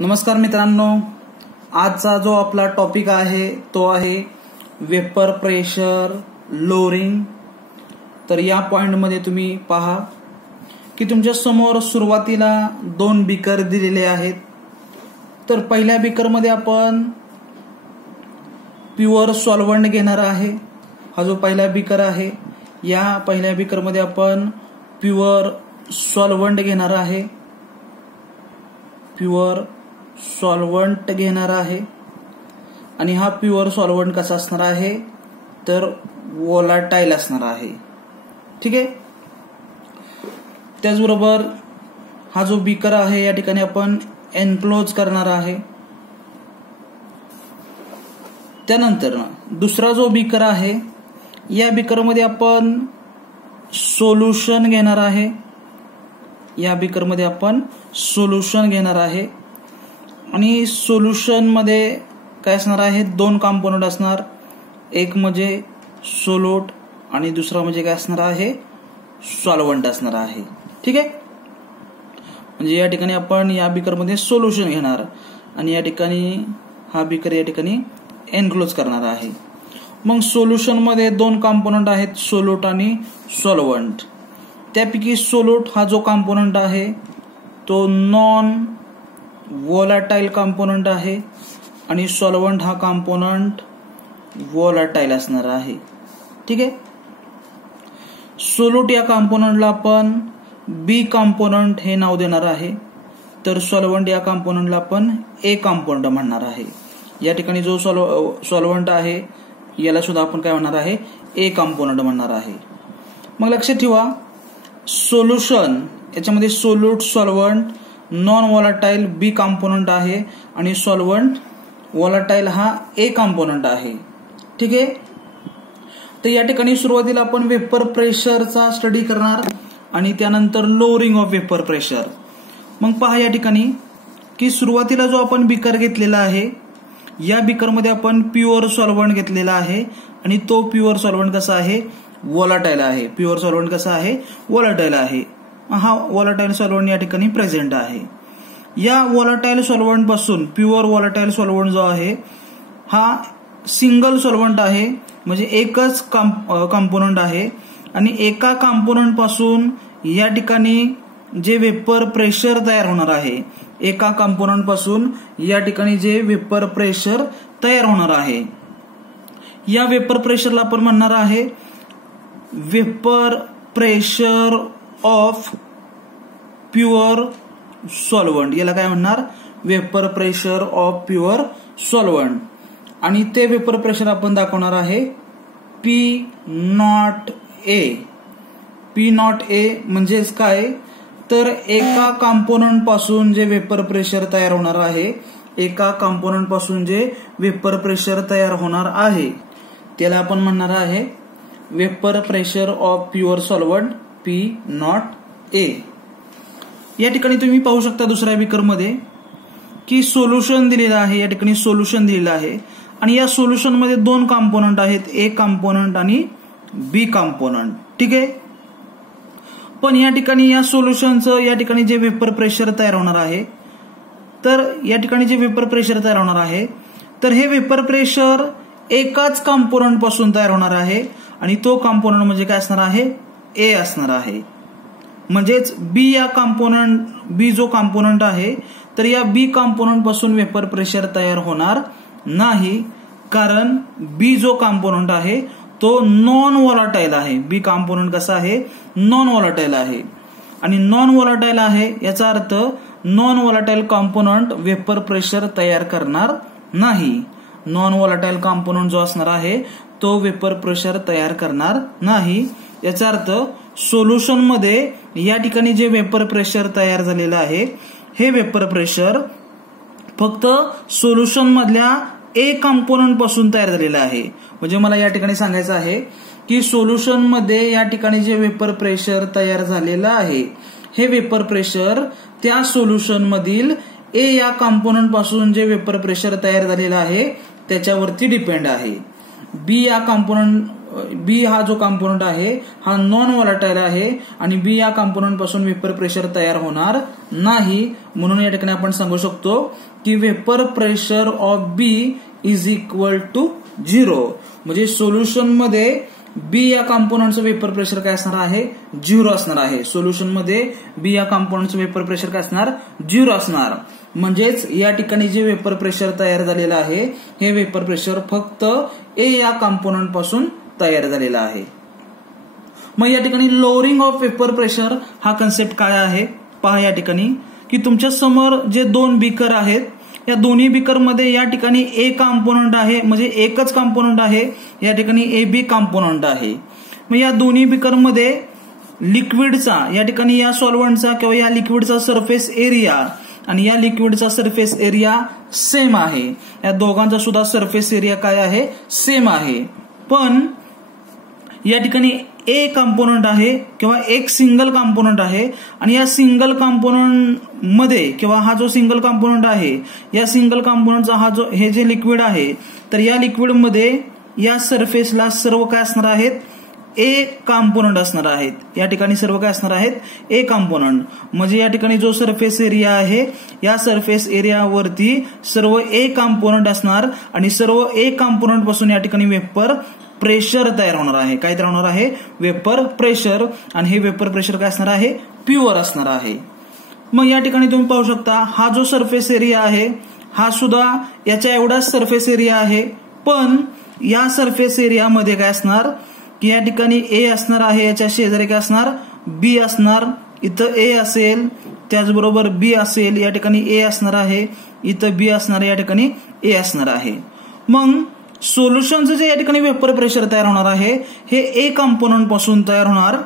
नमस्कार मित्रांनो, आजचा जो आपला टॉपिक आहे तो आहे वेपर प्रेशर लोअरिंग। तर या पॉइंट मध्ये तुम्ही पहा की तुमच्या समोर सुरुवातीला दोन बीकर दिलेले आहेत। तर पहिल्या बीकर मध्ये आपण प्युअर सॉल्व्हंट घेणार आहे। हा जो पहिला बीकर आहे या पहिल्या बीकर मध्ये आपण प्युअर सॉल्व्हंट घेणार आहे। प्युअर सॉल्व्हंट घेणार आहे आणि हा प्युअर सॉल्व्हंट कसा असणार आहे तर वोलाटाईल असणार आहे। ठीक आहे। त्याचबरोबर हा जो बीकर आहे या ठिकाणी आपण एनक्लोज करणार आहे। त्यानंतर दुसरा जो बीकर आहे या बीकर मध्ये आपण सोल्युशन घेणार आहे। या बीकर मध्ये आपण सोल्युशन घेणार आहे आणि सोल्युशन मध्ये काय असणार आहे, दोन कंपोनंट असणार, एक म्हणजे सोल्यूट आणि दुसरा म्हणजे काय असणार आहे, सॉल्व्हंट असणार आहे। ठीक आहे। म्हणजे या ठिकाणी आपण या बीकर मध्ये सोल्युशन घेणार आणि या ठिकाणी हा बीकर या ठिकाणी एनक्लोज करणार आहे। मग सोल्युशन मध्ये दोन कंपोनंट आहेत, सोल्यूट आणि सॉल्व्हंट। त्यापैकी सोल्यूट हा जो कंपोनंट आहे तो नॉन वोलाटाईल कंपोनंट आहे आणि सॉल्व्हंट हा कंपोनंट वोलाटाईल असणार आहे। ठीक आहे। सोल्यूट या कंपोनंटला आपण बी कंपोनंट हे नाव देणार आहे, तर सॉल्व्हंट या कंपोनंटला आपण ए कंपोनंट म्हणणार आहे। या ठिकाणी जो सॉल्व्हंट आहे याला सुद्धा आपण काय म्हणणार आहे, ए कंपोनंट म्हणणार आहे। मग लक्षात ठेवा, सोल्युशन याच्यामध्ये सोल्यूट सॉल्व्हंट नॉन वोलाटाईल बी कंपोनंट आहे आणि सॉल्व्हंट वोलाटाईल हा ए कंपोनंट आहे। ठीक आहे। तर या ठिकाणी सुरुवातीला आपण वेपर प्रेशरचा स्टडी करणार आणि त्यानंतर लोअरिंग ऑफ वेपर प्रेशर। मग पहा या ठिकाणी की सुरुवातीला जो आपण बीकर घेतलेला आहे या बीकर मध्ये आपण प्युअर सॉल्व्हंट घेतलेला आहे आणि तो प्युअर सॉल्व्हंट कसा आहे, वोलाटाईल आहे। प्युअर सॉल्व्हंट कसा आहे, वोलाटाईल आहे। हा वोलाटाईल सॉल्व्हंट या ठिकाणी प्रेझेंट आहे। या वोलाटाईल सॉल्व्हंट पासून प्युअर वोलाटाईल सॉल्व्हंट जो आहे हा सिंगल सॉल्व्हंट आहे, म्हणजे एकच कंपोनंट आहे आणि एका कंपोनंट पासून या ठिकाणी जे वेपर प्रेशर तयार होणार आहे, एका कंपोनंट पासून या ठिकाणी जे वेपर प्रेशर तयार होणार आहे या वेपर प्रेशरला आपण म्हणणार आहे vapour pressure of pure solvent. याला काय म्हणणार, vapour pressure of pure solvent. आणि ते वेपर प्रेशर आपण दाखवणार आहे पी नॉट ए। पी नॉट ए म्हणजेच काय तर एका कंपोनंट पासून जे वेपर प्रेशर तयार होणार आहे, एका कंपोनंट पासून जे वेपर प्रेशर तयार होणार आहे त्याला आपण म्हणणार आहे vapour pressure of pure solvent P naught ए। या ठिकाणी तुम्ही पाहू शकता दुसऱ्या बीकर मध्ये की सोल्युशन दिलेलं आहे। या ठिकाणी सोल्युशन दिलेलं आहे आणि या सोल्युशन मध्ये दोन कंपोनंट आहेत, ए कंपोनंट आणि बी कंपोनंट। ठीक आहे। पण या ठिकाणी या सोल्युशनचं या ठिकाणी जे वेपर प्रेशर तयार होणार आहे, तर या ठिकाणी जे वेपर प्रेशर तयार होणार आहे तर हे वेपर प्रेशर एकाच कंपोनंट पासून तयार होणार आहे आणि तो कंपोनंट म्हणजे काय असणार आहे, ए असणार आहे। म्हणजेच बी जो कंपोनंट आहे तर या बी कंपोनंट पासून वेपर प्रेशर तयार होणार नाही, कारण बी जो कंपोनंट आहे तो नॉन वोलाटाईल आहे। बी कंपोनंट कसा आहे, नॉन वोलाटाईल आहे आणि नॉन वोलाटाईल आहे याचा अर्थ non volatile component vapour pressure तयार करणार नाही। नॉन वोलाटाईल कंपोनंट जो असणार आहे तो वेपर प्रेशर तयार करणार नाही। याचा अर्थ सोल्युशन मध्ये या ठिकाणी जे वेपर प्रेशर तयार झालेलं आहे हे वेपर प्रेशर फक्त सोल्युशन मधल्या ए कंपोनंट पासून तयार झालेलं आहे। म्हणजे मला या ठिकाणी सांगायचं आहे की सोल्युशन मध्ये या ठिकाणी जे वेपर प्रेशर तयार झालेलं आहे हे वेपर प्रेशर त्या सोल्युशन मधील ए या कंपोनंट पासून जे वेपर प्रेशर तयार झालेलं आहे त्याच्यावरती डिपेंड आहे। बी या कंपोनंट बी हा जो कॉम्पोनंट आहे हा नॉन व्हॉलेटाईल आहे आणि बी या कॉम्पोनंट पासून वेपर प्रेशर तयार होणार नाही. म्हणून या ठिकाणी आपण सांगू शकतो की vapour pressure of B is equal to 0. म्हणजे सोल्युशन मध्ये बी या कॉम्पोनंटचं वेपर प्रेशर काय असणार आहे 0 असणार आहे. सोल्युशन मध्ये बी या कॉम्पोनंटचं वेपर प्रेशर काय असणार 0 असणार. म्हणजेच या ठिकाणी जे वेपर प्रेशर तयार झालेलं आहे हे वेपर प्रेशर फक्त ए या कॉम्पोनंट पासून तयार झालेला आहे. मग या ठिकाणी लोअरिंग ऑफ वेपर प्रेशर हा कन्सेप्ट काय आहे पहा. या ठिकाणी की तुमच्या समोर जे 2 बीकर आहेत या दोन्ही बीकर मध्ये या ठिकाणी ए कॉम्पोनंट आहे म्हणजे एकच कॉम्पोनंट आहे. या ठिकाणी ए बी कॉम्पोनंट आहे. मग या दोन्ही बीकर मध्ये लिक्विडचा या ठिकाणी या सॉल्व्हंटचा किंवा या लिक्विडचा सरफेस एरिया आणि या लिक्विडचा सरफेस एरिया सेम आहे. या दोघांचा सुद्धा सरफेस एरिया काय आहे सेम आहे. पण या ठिकाणी ए कॉम्पोनंट आहे किंवा एक सिंगल कॉम्पोनंट आहे आणि या सिंगल कॉम्पोनंट मध्ये किंवा हा जो सिंगल कॉम्पोनंट आहे या सिंगल कॉम्पोनंटचा हा जो हे जे लिक्विड आहे तर या लिक्विड मध्ये या सरफेसला सर्व काय असणार आहेत ए कॉम्पोनंट असणार आहेत. या ठिकाणी सर्व काय असणार आहेत ए कॉम्पोनंट. म्हणजे या ठिकाणी जो सरफेस एरिया आहे या सरफेस एरियावरती सर्व ए कॉम्पोनंट असणार आणि सर्व ए कॉम्पोनंट पासून या ठिकाणी वेपर प्रेशर तयार होणार आहे. काय तयार होणार आहे वेपर प्रेशर. आणि हे वेपर प्रेशर काय असणार आहे प्युअर असणार आहे. मग या ठिकाणी तुम्ही पाहू शकता हा जो सरफेस एरिया आहे हा सुद्धा याच्या एवढाच सरफेस एरिया आहे. पण या सरफेस एरियामध्ये काय असणार की या ठिकाणी ए असणार आहे याच्या शेजारी काय असणार बी असणार. इथं ए असेल त्याचबरोबर बी असेल. या ठिकाणी ए असणार आहे इथं बी असणार या ठिकाणी ए असणार आहे. मग सोल्युशनचं जे या ठिकाणी वेपर प्रेशर तयार होणार आहे हे ए कॉम्पोनंट पासून तयार होणार.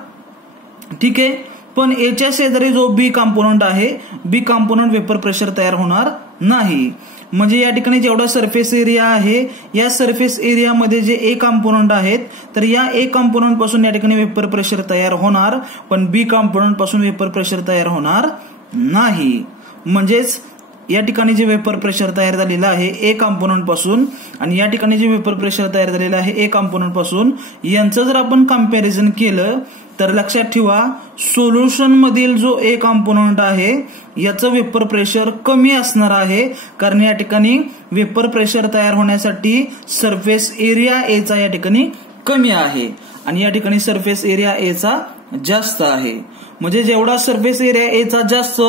ठीक आहे. पण एच्या शेजारी जो बी कॉम्पोनंट आहे बी कॉम्पोनंट वेपर प्रेशर तयार होणार नाही. म्हणजे या ठिकाणी जेवढा सरफेस एरिया आहे या सरफेस एरियामध्ये जे ए कॉम्पोनंट आहेत तर या ए कॉम्पोनंट पासून या ठिकाणी वेपर प्रेशर तयार होणार पण बी कॉम्पोनंट पासून वेपर प्रेशर तयार होणार नाही. म्हणजेच या ठिकाणी जे वेपर प्रेशर तयार झालेलं आहे ए कॉम्पोनंट पासून आणि या ठिकाणी जे वेपर प्रेशर तयार झालेलं आहे ए कॉम्पोनंट पासून यांचं जर आपण कम्पॅरिझन केलं तर लक्षात ठेवा सोल्युशन मधील जो ए कॉम्पोनंट आहे याचं वेपर प्रेशर कमी असणार आहे. कारण या ठिकाणी वेपर प्रेशर तयार होण्यासाठी सरफेस एरिया एचा या ठिकाणी कमी आहे आणि या ठिकाणी सरफेस एरिया एचा जास्त आहे. म्हणजे जेवढा सरफेस एरिया एचा जास्त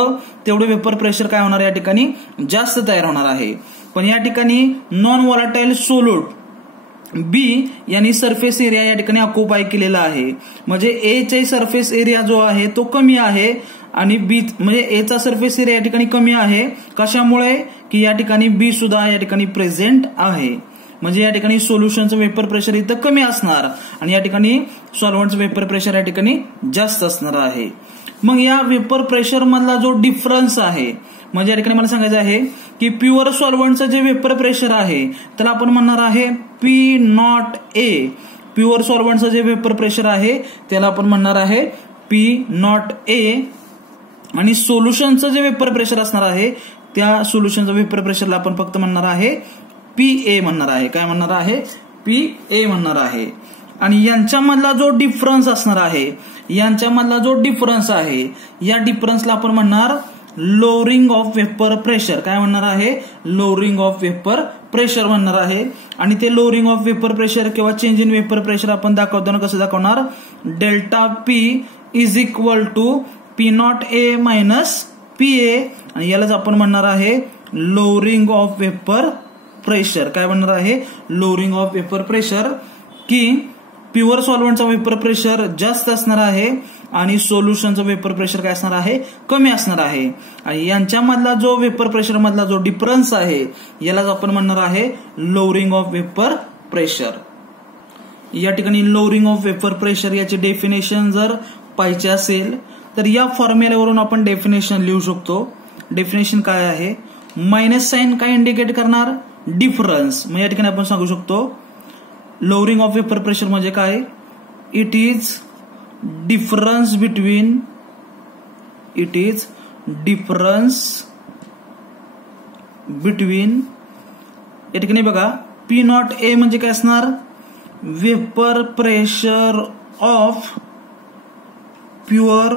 तेवढे वेपर प्रेशर काय होणार या ठिकाणी जास्त तयार होणार आहे. पण या ठिकाणी नॉन व्हॉलेटाईल सोल्यूट बी यांनी सरफेस एरिया या ठिकाणी ऑक्युपाय केलेला आहे. म्हणजे ए चे सरफेस एरिया जो आहे तो कमी आहे आणि बी म्हणजे एचा सरफेस एरिया या ठिकाणी कमी आहे. कशामुळे की या ठिकाणी बी सुद्धा या ठिकाणी प्रेझेंट आहे. म्हणजे या ठिकाणी सोल्युशनचं वेपर प्रेशर इथं कमी असणार आणि या ठिकाणी सॉल्व्हंटचं वेपर प्रेशर या ठिकाणी जास्त असणार आहे. मग या वेपर प्रेशर मधला जो डिफरन्स आहे म्हणजे या ठिकाणी मला सांगायचं आहे की प्युअर सॉल्व्हंटचं जे वेपर प्रेशर आहे त्याला आपण म्हणणार आहे पी नॉट ए. प्युअर सॉल्व्हंटचं जे वेपर प्रेशर आहे त्याला आपण म्हणणार आहे पी नॉट ए. आणि सोल्युशनचं जे वेपर प्रेशर असणार आहे त्या सोल्युशनचं वेपर प्रेशरला आपण फक्त म्हणणार आहे पी ए म्हणणार आहे. काय म्हणणार आहे पी ए म्हणणार आहे. आणि यांच्यामधला जो डिफरन्स असणार आहे यांच्यामधला जो डिफरन्स आहे या डिफरन्सला आपण म्हणणार लोअरिंग ऑफ वेपर प्रेशर. काय म्हणणार आहे लोअरिंग ऑफ वेपर प्रेशर म्हणणार आहे. आणि ते लोअरिंग ऑफ वेपर प्रेशर किंवा चेंज इन वेपर प्रेशर आपण दाखवताना कसं दाखवणार delta P is equal to P naught A minus P A. आणि यालाच आपण म्हणणार आहे लोअरिंग ऑफ वेपर प्रेशर. काय म्हणणार आहे लोअरिंग ऑफ वेपर प्रेशर की प्युअर सॉल्व्हंटचा वेपर प्रेशर जास्त असणार आहे आणि सोल्युशनचं वेपर प्रेशर काय असणार आहे कमी असणार आहे. आणि यांच्यामधला जो वेपर प्रेशर मधला जो डिफरन्स आहे यालाच आपण म्हणणार आहे लोअरिंग ऑफ वेपर प्रेशर. या ठिकाणी लोअरिंग ऑफ वेपर प्रेशर याची डेफिनेशन जर पाहिजे असेल तर या फॉर्म्युल्यावरून आपण डेफिनेशन लिहू शकतो. डेफिनेशन काय आहे मायनस साइन काय इंडिकेट करणार डिफरन्स. मग या ठिकाणी आपण सांगू शकतो लोअरिंग ऑफ वेपर प्रेशर म्हणजे काय इट इज डिफरन्स बिटवीन या ठिकाणी बघा पी नॉट ए म्हणजे काय असणार vapour pressure of pure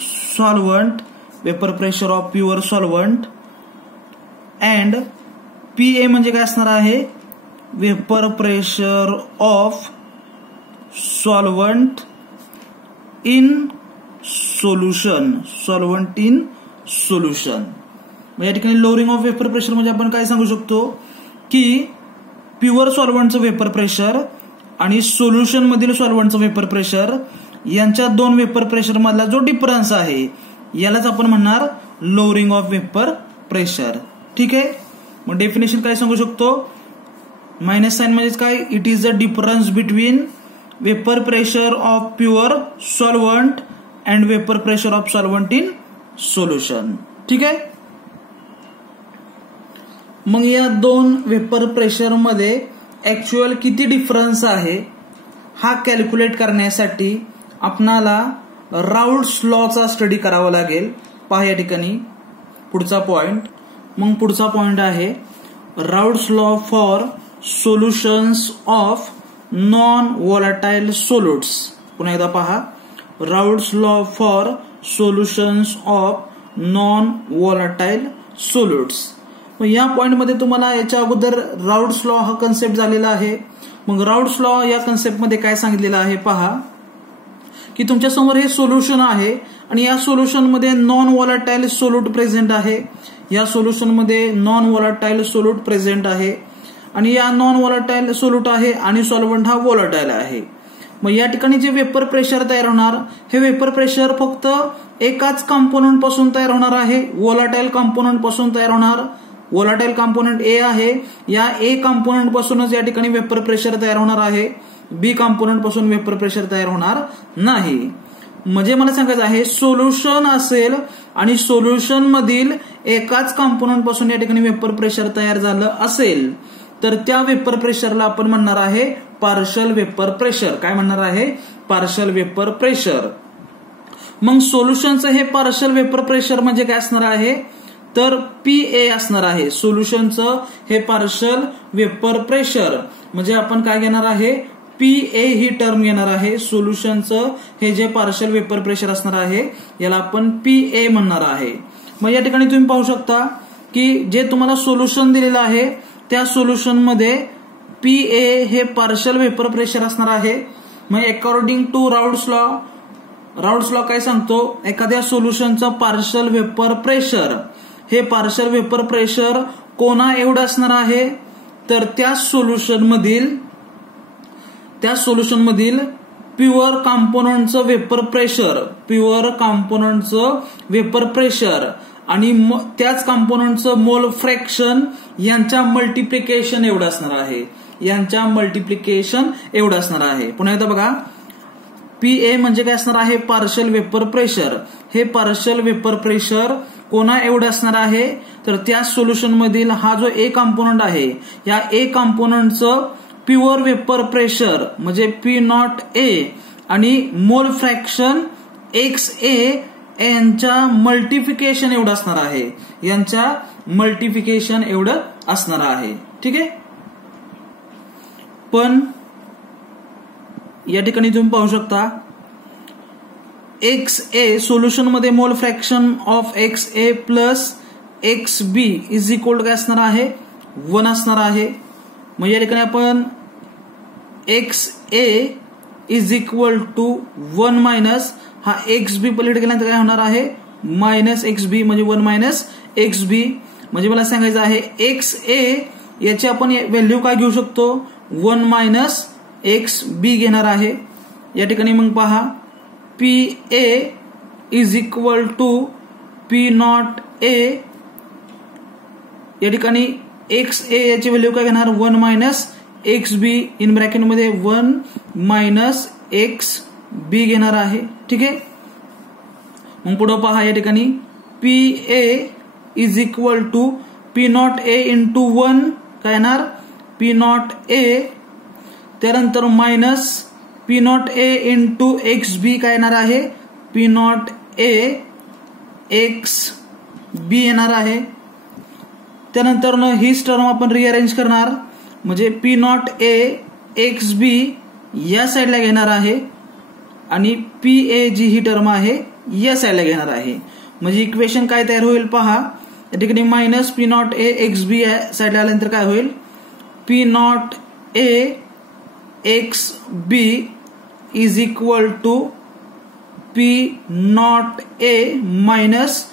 solvent, vapour pressure of pure solvent, and PA म्हणजे काय असणार आहे, vapour pressure of solvent in solution, solvent in solution. या ठिकाणी लोअरिंग ऑफ वेपर प्रेशर म्हणजे आपण काय सांगू शकतो की प्युअर सॉल्व्हंटचं वेपर प्रेशर आणि सोल्युशन मधील सॉल्व्हंटचं वेपर प्रेशर यांच्या दोन वेपर प्रेशर मधला जो डिफरन्स आहे यालाच आपण म्हणणार लोअरिंग ऑफ वेपर प्रेशर. ठीक आहे. मग डेफिनेशन काय सांगू शकतो, मायनस साइन म्हणजेच काय, it is the difference between vapour pressure of pure solvent and vapour pressure of solvent in solution. ठीक आहे. मग या दोन वेपर प्रेशर मध्ये ऍक्च्युअल किती डिफरन्स आहे हा कॅल्क्युलेट करण्यासाठी आपणाला राऊल्ट्स लॉचा स्टडी करावा लागेल. पहा या ठिकाणी पुढचा पॉइंट. मग पुढचा पॉइंट आहे Raoult's law for solutions of non volatile solutes. पुन्हा एकदा पहा, Raoult's law for solutions of non volatile solutes. मग या पॉइंटमध्ये तुम्हाला याच्या अगोदर राऊल्ट्स लॉ हा कन्सेप्ट झालेला आहे. मग राऊल्ट्स लॉ या कन्सेप्टमध्ये काय सांगितलेलं आहे पहा, की तुमच्या समोर हे सोल्युशन आहे आणि या सोल्युशन मध्ये नॉन व्हॉलटाईल सोल्यूट प्रेझेंट आहे. या सोल्युशन मध्ये नॉन व्हॉलटाईल सोल्यूट प्रेझेंट आहे आणि या नॉन व्हॉलटाईल सोल्यूट आहे आणि सॉल्व्हंट हा व्हॉलटाईल आहे. मग या ठिकाणी जे वेपर प्रेशर तयार होणार हे वेपर प्रेशर फक्त एकाच कंपोनंट पासून तयार होणार आहे, व्हॉलटाईल कंपोनंट पासून तयार होणार. व्हॉलटाईल कंपोनंट A आहे, या A कंपोनंट पासूनच या ठिकाणी वेपर प्रेशर तयार होणार आहे, B कंपोनंट पासून वेपर प्रेशर तयार होणार नाही. म्हणजे मला सांगायचं आहे सोल्युशन असेल आणि सोल्युशन मधील एकाच कंपोनंट पासून या ठिकाणी वेपर प्रेशर तयार झालं असेल तर त्या वेपर प्रेशरला आपण म्हणणार आहे पार्शल वेपर प्रेशर. काय म्हणणार आहे, पार्शल वेपर प्रेशर. मग सोल्युशनचं हे पार्शल वेपर प्रेशर म्हणजे काय असणार आहे तर PA असणार आहे. सोल्युशनचं हे पार्शल वेपर प्रेशर म्हणजे आपण काय घेणार आहे, PA ही टर्म घेणार आहे. सोल्युशनचं हे जे पार्शल वेपर प्रेशर असणार आहे याला आपण PA म्हणणार आहे. मग या ठिकाणी तुम्ही पाहू शकता की जे तुम्हाला सोल्युशन दिलेलं आहे त्या सोल्युशन मध्ये PA हे पार्शल वेपर प्रेशर असणार आहे. मग अकॉर्डिंग टू राऊल्ट्स लॉ काय सांगतो, एखाद्या सोल्युशनचं पार्शल वेपर प्रेशर हे पार्शल वेपर प्रेशर कोणा एवढं असणार आहे तर त्या सोल्युशन मधील प्युअर कंपोनंटचं वेपर प्रेशर आणि त्याच कंपोनंटचं मोल फ्रॅक्शन यांच्या मल्टिप्लिकेशन एवढं असणार आहे. पुन्हा एकदा बघा, PA म्हणजे काय असणार आहे, पार्शल वेपर प्रेशर. हे पार्शल वेपर प्रेशर कोणा एवढं असणार आहे तर त्या सोल्युशन मधील हा जो A कंपोनंट आहे या A कंपोनंटचं प्युअर वेपर प्रेशर म्हणजे P0A आणि मोल फ्रॅक्शन XA यांच्या मल्टिप्लिकेशन एवढं असणार आहे. ठीक आहे. पण या ठिकाणी तुम्ही पाहू शकता XA सोल्युशन मध्ये mole fraction of XA plus XB is equal to काय असणार आहे, 1 असणार आहे. मग या ठिकाणी आपण XA is equal to 1 minus हा XB पलीकडे गेल्यानंतर काय होणार आहे, मायनस XB म्हणजे 1 मायनस XB. म्हणजे मला सांगायचं आहे XA याची आपण व्हॅल्यू काय घेऊ शकतो, 1 मायनस XB घेणार आहे. या ठिकाणी मग पहा PA is equal to P0A. या ठिकाणी XA याची व्हॅल्यू काय घेणार, 1 मायनस XB इन ब्रॅकेट मध्ये 1 मायनस XB घेणार आहे. ठीक आहे. मग पुढे पहा या ठिकाणी PA is equal to P0A into 1 काय येणार, P0A. त्यानंतर मायनस P0A इंटू XB काय येणार आहे, P0A XB येणार आहे. त्यानंतर हीच टर्म आपण रिअरेंज करणार म्हणजे P0A XB या साईडला घेणार आहे आणि PA जी ही टर्म आहे या साईडला घेणार आहे. म्हणजे इक्वेशन काय तयार होईल पहा, या ठिकाणी मायनस P0A XB या साईडला आल्यानंतर काय होईल, P0A XB is equal to P0A minus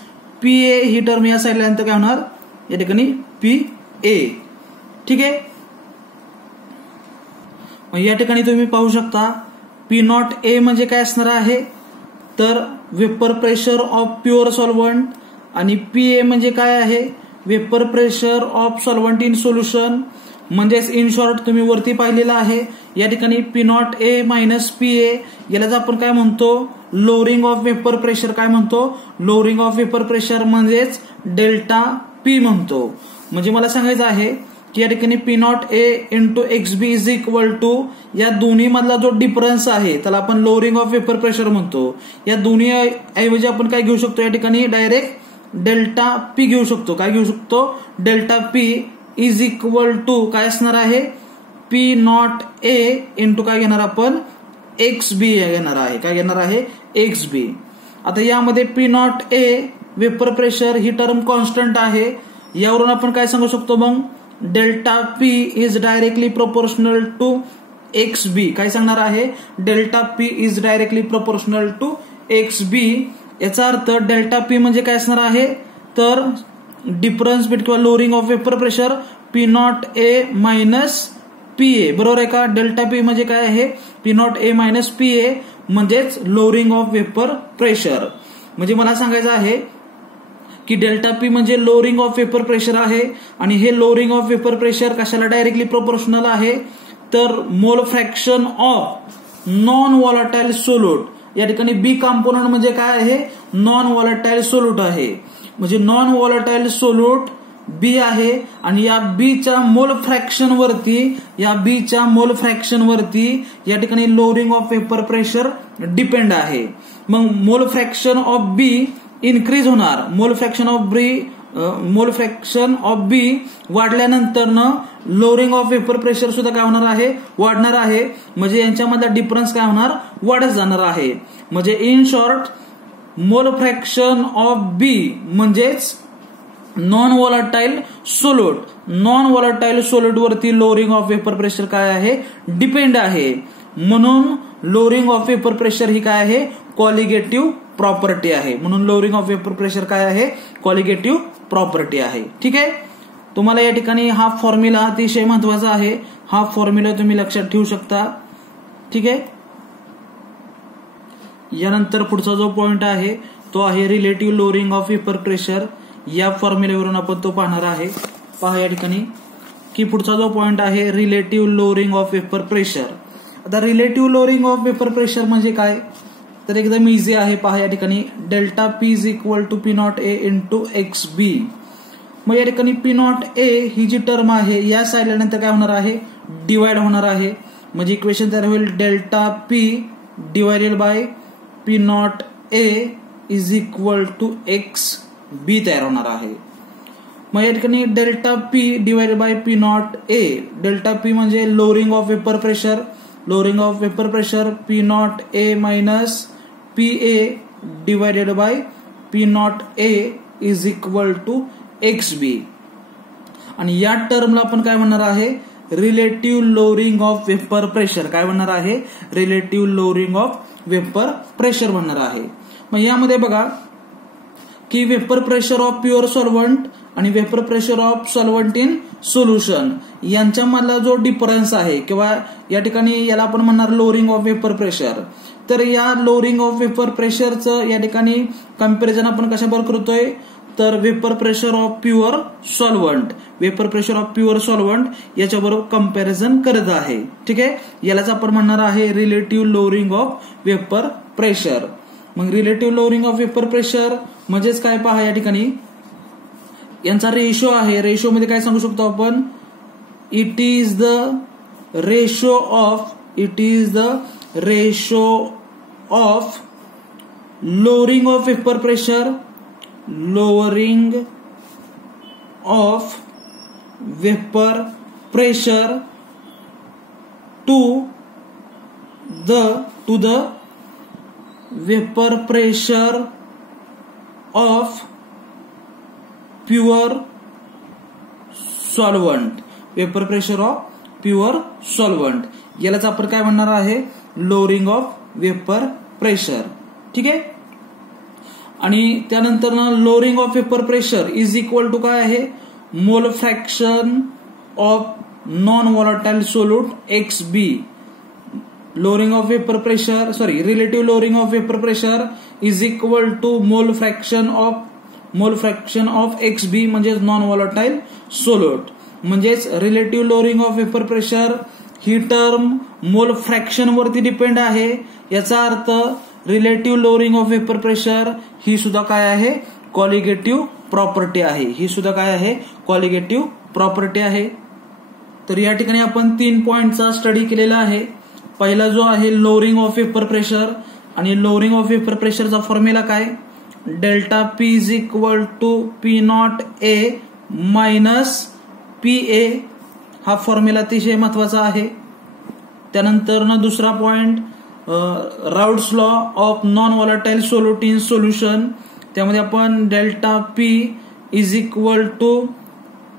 PA ही टर्म या साईडला आल्यानंतर काय होणार, या ठिकाणी PA. ठीक आहे. या ठिकाणी तुम्ही पाहू शकता P0A म्हणजे काय असणार आहे, तर vapour pressure of pure solvent, आणि PA म्हणजे काय आहे, vapour pressure of solvent in solution. म्हणजेच इन शॉर्ट तुम्ही वरती पाहिलेलं आहे, या ठिकाणी P0A मायनस PA यालाच आपण काय म्हणतो, लोअरिंग ऑफ वेपर प्रेशर. काय म्हणतो, लोअरिंग ऑफ वेपर प्रेशर म्हणजेच डेल्टा P म्हणतो. म्हणजे मला सांगायचं आहे की या ठिकाणी P0A into XB is equal to या दोन्ही मधला जो डिफरन्स आहे त्याला आपण लोअरिंग ऑफ वेपर प्रेशर म्हणतो. या दोन्ही ऐवजी आपण काय घेऊ शकतो, या ठिकाणी डायरेक्ट डेल्टा P घेऊ शकतो. काय घेऊ शकतो, delta P is equal to काय असणार आहे, P0A इंटू काय घेणार आपण, XB घेणार आहे. काय घेणार आहे, XB. आता यामध्ये P0A वेपर प्रेशर ही टर्म कॉन्स्टंट आहे, यावरून आपण काय सांगू शकतो, मग delta P is directly proportional to XB. काय सांगणार आहे, delta P is directly proportional to XB. याचा अर्थ डेल्टा P म्हणजे काय असणार आहे, तर डिफरन्स बिट किंवा lowering of vapour pressure P0A minus PA. बरोबर आहे का. डेल्टा P म्हणजे काय आहे, P0A मायनस PA म्हणजेच लोअरिंग ऑफ वेपर प्रेशर. म्हणजे मला सांगायचं आहे की डेल्टा P म्हणजे लोअरिंग ऑफ वेपर प्रेशर आहे, आणि हे लोअरिंग ऑफ वेपर प्रेशर कशाला डायरेक्टली प्रोपोर्शनल आहे, तर mole fraction of non volatile solute. या ठिकाणी बी कॉम्पोनंट म्हणजे काय आहे, नॉन व्हॉलटाईल सोल्यूट आहे. म्हणजे नॉन व्हॉलटाईल सोल्यूट बी आहे, आणि या बीच्या मोल फ्रॅक्शन वरती या ठिकाणी lowering of vapour pressure depend आहे. मग मोल फ्रॅक्शन ऑफ बी इन्क्रीज होणार, मोल फ्रॅक्शन ऑफ बी वाढल्यानंतर लोअरिंग ऑफ वेपर प्रेशर सुद्धा काय होणार आहे, वाढणार आहे. म्हणजे यांच्यामधला डिफरन्स काय होणार, वाढत जाणार आहे. म्हणजे in short mole fraction of B म्हणजेच नॉन व्हॉलटाईल सोल्यूट वरती लोअरिंग ऑफ वेपर प्रेशर काय आहे, डिपेंड आहे. म्हणून लोअरिंग ऑफ वेपर प्रेशर ही काय आहे, कॉलिगेटिव्ह प्रॉपर्टी आहे. म्हणून लोअरिंग ऑफ वेपर प्रेशर काय आहे, कॉलिगेटिव्ह प्रॉपर्टी आहे. ठीक आहे. तुम्हाला या ठिकाणी हा फॉर्म्युला अतिशय महत्वाचा आहे. हा फॉर्म्युला तुम्ही लक्षात ठेवू शकता. ठीक आहे. यानंतर पुढचा जो पॉइंट आहे तो आहे relative lowering of vapour pressure. या फॉर्म्युल्यावरून आपण तो पाहणार आहे. पहा या ठिकाणी की पुढचा जो पॉइंट आहे relative lowering of vapour pressure. आता relative lowering of vapour pressure म्हणजे काय, तर एकदम इझी आहे. पहा या ठिकाणी delta P is equal to P0A into XB. मग या ठिकाणी P0A ही जी टर्म आहे या साईडला नंतर काय होणार आहे, डिवाइड होणार आहे. म्हणजे इक्वेशन तयार होईल delta P divided by P0A is equal to XB तयार होणार आहे. मग या ठिकाणी delta P divided by P0A, delta P म्हणजे lowering of vapour pressure, P0A minus PA divided by P0A is equal to XB. आणि या टर्मला आपण काय म्हणणार आहे, relative lowering of vapour pressure. काय म्हणणार आहे, relative lowering of vapour pressure म्हणणार आहे. मग यामध्ये बघा की vapour pressure of pure solvent आणि vapour pressure of solvent in solution यांच्यामधला जो डिफरन्स आहे किंवा या ठिकाणी याला आपण म्हणणार लोअरिंग ऑफ वेपर प्रेशर. तर या लोअरिंग ऑफ वेपर प्रेशरचं या ठिकाणी कम्पॅरिझन आपण कशाबरोबर करतोय, तर vapour pressure of pure solvent याच्याबरोबर कम्पॅरिझन करत आहे. ठीक आहे. यालाच आपण म्हणणार आहे relative lowering of vapour pressure. मग relative lowering of vapour pressure म्हणजेच काय, पहा या ठिकाणी यांचा रेशो आहे. रेशो मध्ये काय सांगू शकतो आपण, it is the ratio of lowering of vapour pressure to the vapour pressure of pure solvent. Vapour pressure of pure solvent यालाच आपण काय म्हणणार आहे, लोअरिंग ऑफ वेपर प्रेशर. ठीक आहे. आणि त्यानंतर lowering of vapour pressure is equal to काय आहे, mole fraction of non volatile solute XB. Lowering of vapour pressure relative lowering of vapour pressure is equal to mole fraction of XB म्हणजेच non volatile solute. म्हणजेच relative lowering of vapour pressure ही term mole fraction वरती depend आहे. याचा अर्थ relative lowering of vapour pressure ही सुद्धा काय आहे, कॉलिगेटिव्ह प्रॉपर्टी आहे. ही सुद्धा काय आहे, कॉलिगेटिव्ह प्रॉपर्टी आहे. तर या ठिकाणी आपण 3 पॉइंटचा स्टडी केलेला आहे. पहिला जो आहे लोअरिंग ऑफ वेपर प्रेशर, आणि लोअरिंग ऑफ वेपर प्रेशरचा फॉर्म्युला काय, delta P is equal to P0A minus PA. हा फॉर्म्युला अतिशय महत्वाचा आहे. त्यानंतर दुसरा point Raoult's law of non volatile solute in solution. त्यामध्ये आपण delta P is equal to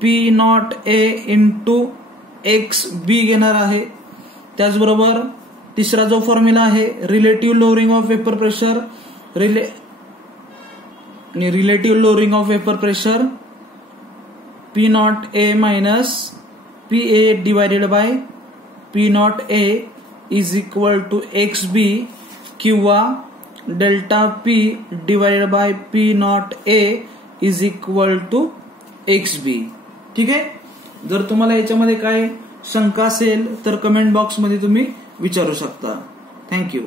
P0A into XB घेणार आहे. त्याचबरोबर तिसरा जो फॉर्म्युला आहे relative lowering of vapour pressure, relative lowering of vapour pressure P0A minus PA divided by P0A is equal to XB किंवा delta P divided by P0A is equal to XB. ठीक आहे. जर तुम्हाला याच्यामध्ये काय शंका असेल तर कमेंट बॉक्समध्ये तुम्ही विचारू शकता. थँक्यू.